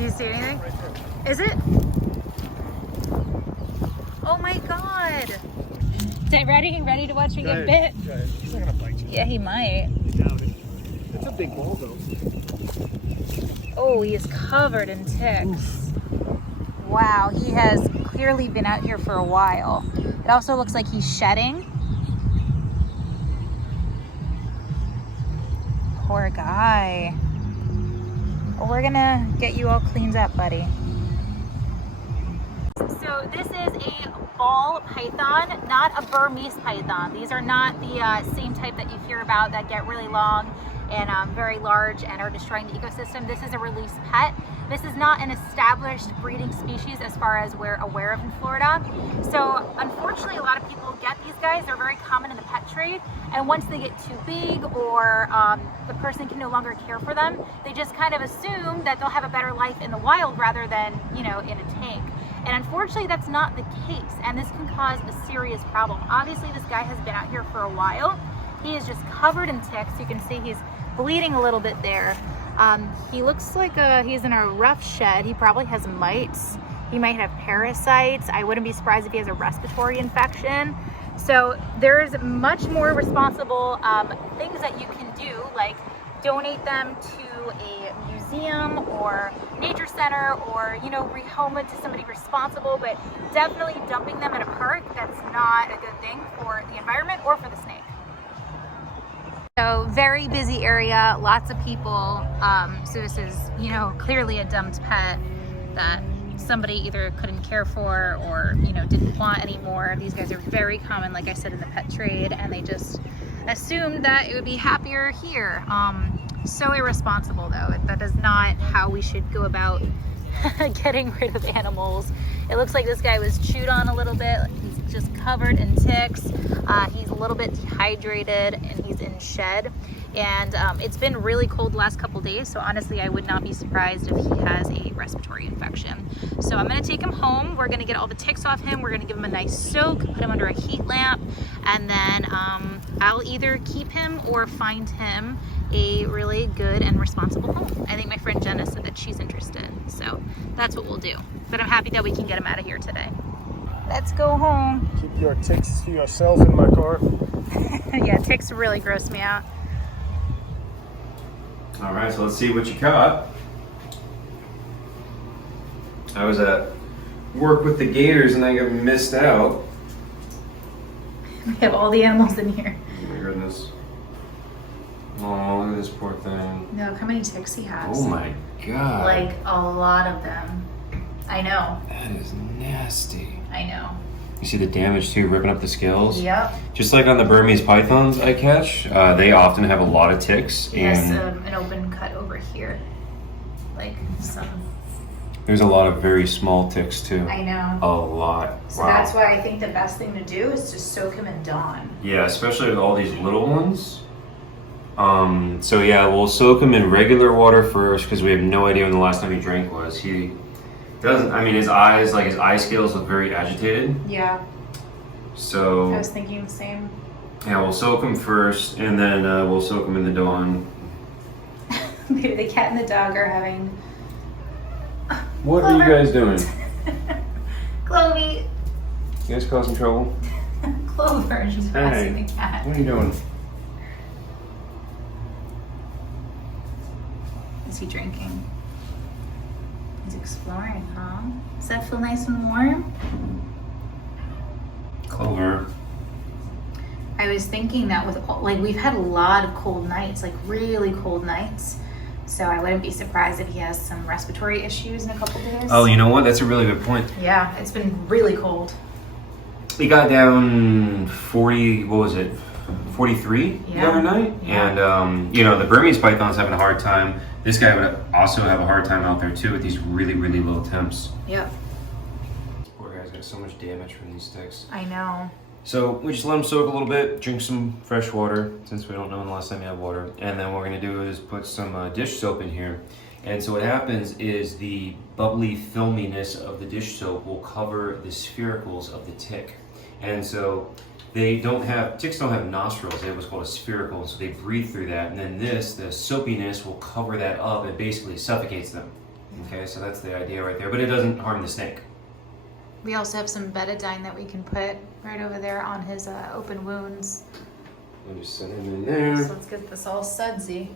Do you see anything? Is it? Oh my God. Ready to watch me get bit? He's not gonna bite you. Yeah, he might. I doubt it. It's a big ball though. Oh, he is covered in ticks. Wow, he has clearly been out here for a while. It also looks like he's shedding. Poor guy. Well, we're gonna get you all cleaned up, buddy. So this is a ball python, not a Burmese python. These are not the same type that you hear about that get really long and very large and are destroying the ecosystem. This is a released pet. This is not an established breeding species as far as we're aware of in Florida. So unfortunately, a lot of people get these guys. They're very common in the pet trade. And once they get too big or the person can no longer care for them, they just kind of assume that they'll have a better life in the wild rather than, you know, in a tank. And unfortunately, that's not the case. And this can cause a serious problem. Obviously, this guy has been out here for a while. He is just covered in ticks. You can see he's bleeding a little bit there. He looks like he's in a rough shed. He probably has mites. He might have parasites. I wouldn't be surprised if he has a respiratory infection. So there's much more responsible things that you can do, like donate them to a museum or nature center, or, you know, rehome it to somebody responsible, but definitely dumping them in a park, that's not a good thing for the environment or for the snake. So very busy area, lots of people. So this is, you know, clearly a dumped pet that somebody either couldn't care for or, you know, didn't want anymore. These guys are very common, like I said, in the pet trade, and they just assumed that it would be happier here. So irresponsible though. That is not how we should go about getting rid of animals. It looks like this guy was chewed on a little bit. He's just covered in ticks. He's a little bit dehydrated and he's in shed. And it's been really cold the last couple days, so honestly I would not be surprised if he has a respiratory infection. So I'm gonna take him home. We're gonna get all the ticks off him. We're gonna give him a nice soak, put him under a heat lamp, and then I'll either keep him or find him a really good and responsible home. I think my friend Jenna said that she's interested, so that's what we'll do. But I'm happy that we can get him out of here today. Let's go home. Keep your ticks to yourself in my car. Yeah, ticks really gross me out. All right, so let's see what you caught. I was at work with the gators and I got missed out. We have all the animals in here. Oh my goodness. Oh, look at this poor thing. Look how many ticks he has. Oh my God. Like a lot of them. I know. That is nasty. I know. You see the damage too, ripping up the scales? Yep. Just like on the Burmese pythons I catch, they often have a lot of ticks. Yes, And an open cut over here. Like some. there's a lot of very small ticks too. I know. A lot. So that's why I think the best thing to do is to soak him in Dawn. Yeah, especially with all these little ones. So yeah, we'll soak him in regular water first because we have no idea when the last time he drank was. He doesn't, I mean, his eyes scales look very agitated. Yeah. So I was thinking the same. yeah, we'll soak him first and then we'll soak him in the Dawn. Maybe the cat and the dog are having. What are you guys doing? Clovey. You guys causing trouble? Clover is just passing the cat. What are you doing? Is he drinking? He's exploring, huh? Does that feel nice and warm? Clover. I was thinking that with, like, we've had a lot of cold nights, like really cold nights. So I wouldn't be surprised if he has some respiratory issues in a couple days. Oh, you know what? That's a really good point. Yeah, it's been really cold. We got down 40, what was it? 43 the other night. Yeah. And, you know, the Burmese python's having a hard time. This guy would also have a hard time out there too with these really, really low temps. Yep. This poor guy's got so much damage from these sticks. I know. So we just let him soak a little bit, drink some fresh water, since we don't know when the last time you had water. And then what we're gonna do is put some dish soap in here. And so what happens is the bubbly filminess of the dish soap will cover the sphericals of the tick. And so ticks don't have nostrils, they have what's called a spherical, so they breathe through that. And then the soapiness will cover that up and basically suffocates them. Okay, so that's the idea right there, but it doesn't harm the snake. We also have some betadine that we can put right over there on his open wounds. I'll just set him in there. So let's get this all sudsy.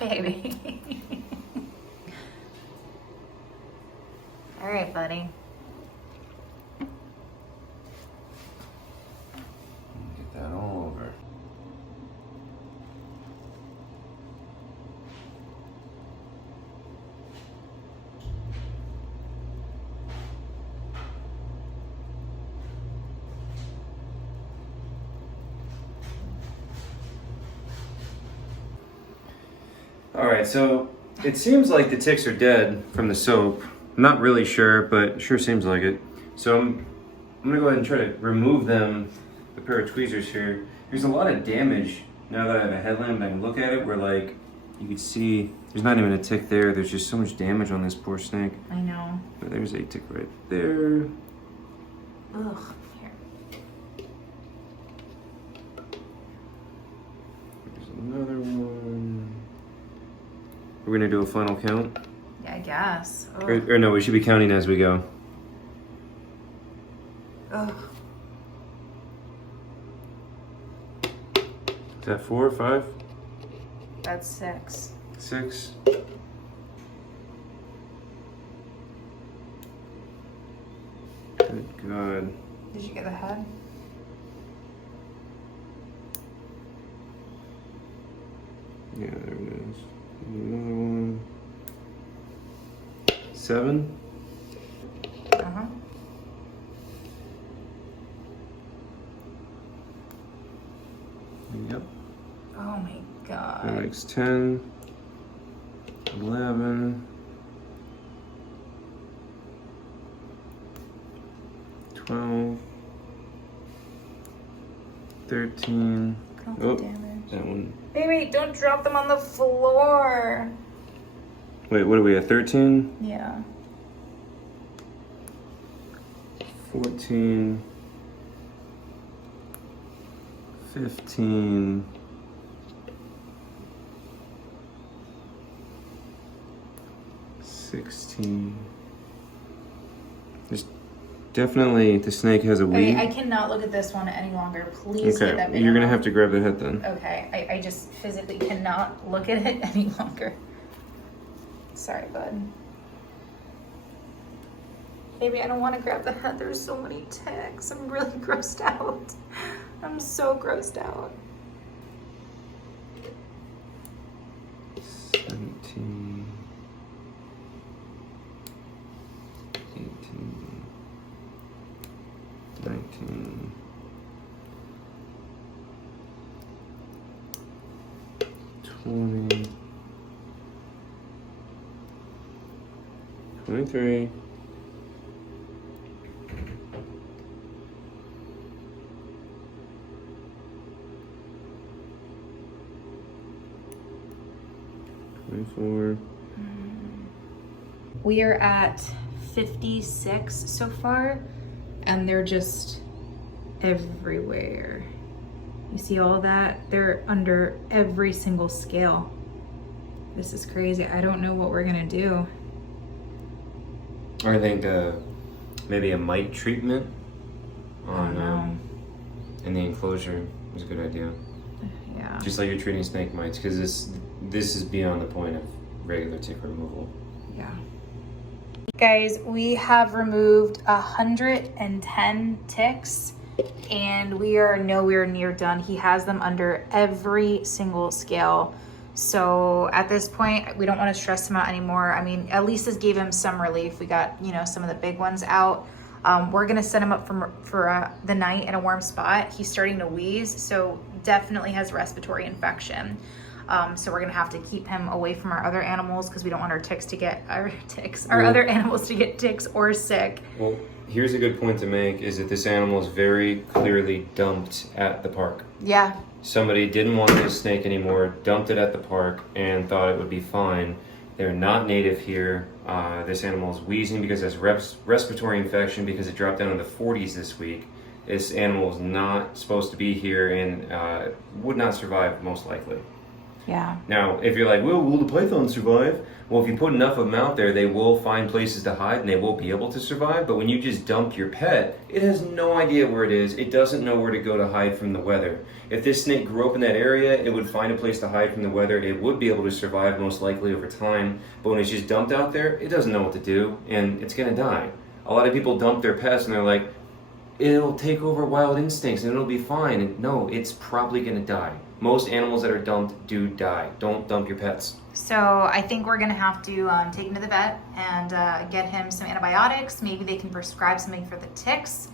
Baby. All right, buddy. Get that all over. All right, so it seems like the ticks are dead from the soap. I'm not really sure, but it sure seems like it. So I'm gonna go ahead and try to remove them, the pair of tweezers here. There's a lot of damage now that I have a headlamp and I can look at it where like, you can see there's not even a tick there. There's just so much damage on this poor snake. I know. But there's a tick right there. Ugh. Here. There's another one. We're gonna do a final count? Yeah, I guess. Or no, we should be counting as we go. Ugh. Is that 4 or 5? That's 6. 6. Good God. Did you get the head? Yeah, there it is. Another one. 7. Uh-huh. Yep. Oh my God. That makes 10. 11. 12. 13. Count Oh, the damage. that one. Baby, don't drop them on the floor. Wait, what are we at? 13? Yeah. 14. 15. 16. There's definitely, the snake has a weed. Okay, I cannot look at this one any longer. Please get that Okay, video you're gonna off. have to grab the head then. Okay, I just physically cannot look at it any longer. Sorry, bud. Baby, I don't want to grab the head. There's so many ticks. I'm really grossed out. I'm so grossed out. 17. 18. 19. 20. 23. 24. We are at 56 so far, and they're just everywhere. You see all that? They're under every single scale. This is crazy. I don't know what we're gonna do. I think maybe a mite treatment on in the enclosure is a good idea. Yeah. Just like you're treating snake mites, because this is beyond the point of regular tick removal. Yeah. Guys, we have removed 110 ticks, and we are nowhere near done. He has them under every single scale. So at this point, we don't want to stress him out anymore. I mean, at least this gave him some relief. We got, you know, some of the big ones out. We're gonna set him up for the night in a warm spot. He's starting to wheeze, so definitely has respiratory infection. So we're gonna have to keep him away from our other animals because we don't want our other animals to get ticks or sick. Well, here's a good point to make, is that this animal is very clearly dumped at the park. Yeah. Somebody didn't want this snake anymore, dumped it at the park, and thought it would be fine. They're not native here. This animal is wheezing because it has respiratory infection because it dropped down in the 40s this week. This animal is not supposed to be here and would not survive most likely. Yeah. Now, if you're like, well, will the pythons survive? Well, if you put enough of them out there, they will find places to hide and they will be able to survive. But when you just dump your pet, it has no idea where it is. It doesn't know where to go to hide from the weather. If this snake grew up in that area, it would find a place to hide from the weather. It would be able to survive most likely over time. But when it's just dumped out there, it doesn't know what to do and it's going to die. A lot of people dump their pets and they're like, it'll take over wild instincts and it'll be fine. And no, it's probably going to die. Most animals that are dumped do die. Don't dump your pets. So I think we're gonna have to take him to the vet and get him some antibiotics. Maybe they can prescribe something for the ticks,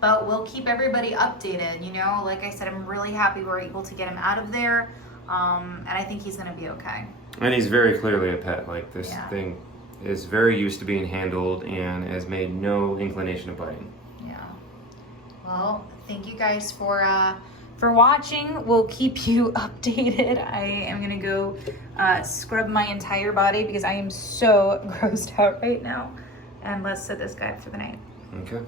but we'll keep everybody updated. You know, like I said, I'm really happy we're able to get him out of there, and I think he's gonna be okay. And he's very clearly a pet. Like this Yeah. thing is very used to being handled and has made no inclination of biting. Yeah. Well, thank you guys for watching. We'll keep you updated. I am gonna go scrub my entire body because I am so grossed out right now. And let's set this guy up for the night. Okay.